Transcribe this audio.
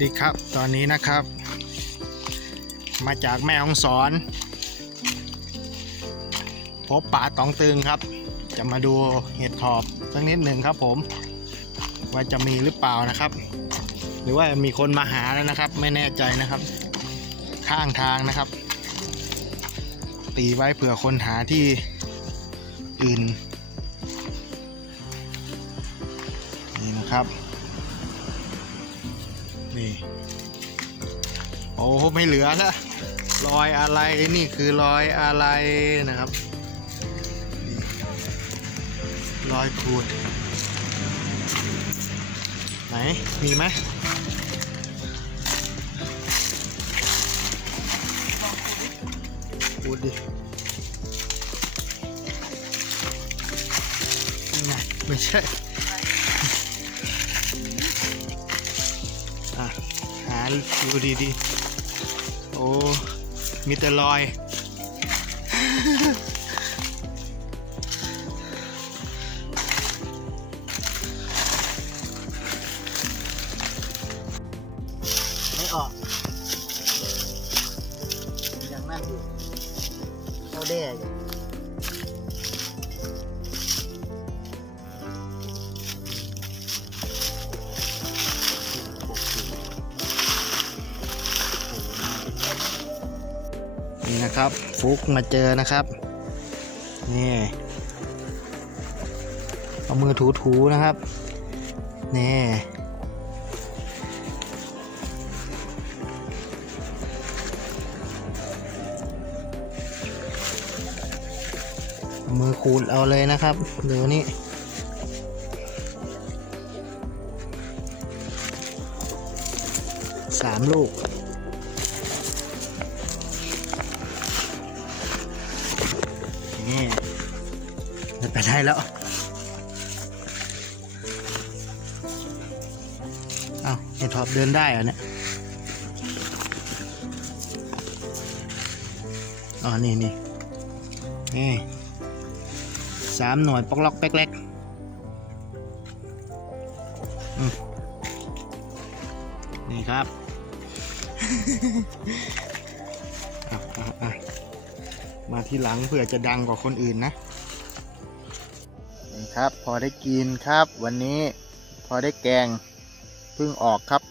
สวัสดีครับ ตอนนี้นะครับ มาจากแม่ฮ่องสอน พบป่าตองตึงครับ จะมาดูเห็ดถอบสักนิดหนึ่งครับผม ว่าจะมีหรือเปล่านะครับ หรือว่ามีคนมาหาแล้วนะครับ ไม่แน่ใจนะครับ ข้างทางนะครับ ตีไว้เผื่อคนหาที่อื่นนี่นะครับ นี่โอ้ไม่เหลือแล้วรอยอะไรนี่คือรอยอะไรนะครับรอยขูดไหนมีไหมขูดดิไม่ใช่ หาดูดีโอ้มีแต่รอย ไม่ออกยังนั่นอยู่เข้าแด้อยู่ นี่นะครับฟุกมาเจอนะครับ นี่เอามือถูๆนะครับ นี่เอามือขูดเอาเลยนะครับดูนี่สามลูก นี่ไม่ไปได้แล้วเอาเห็ดทอบเดินได้เหรอเนี่ยอ๋อ นี่นี่นี่สามหน่วยปอกล็อกแป๊กเล็กอืมนี่ครับอะอะอะ มาที่หลังเพื่อจะดังกว่าคนอื่นนะนี่ครับ พอได้กินครับ วันนี้พอได้แกงเพิ่งออกครับ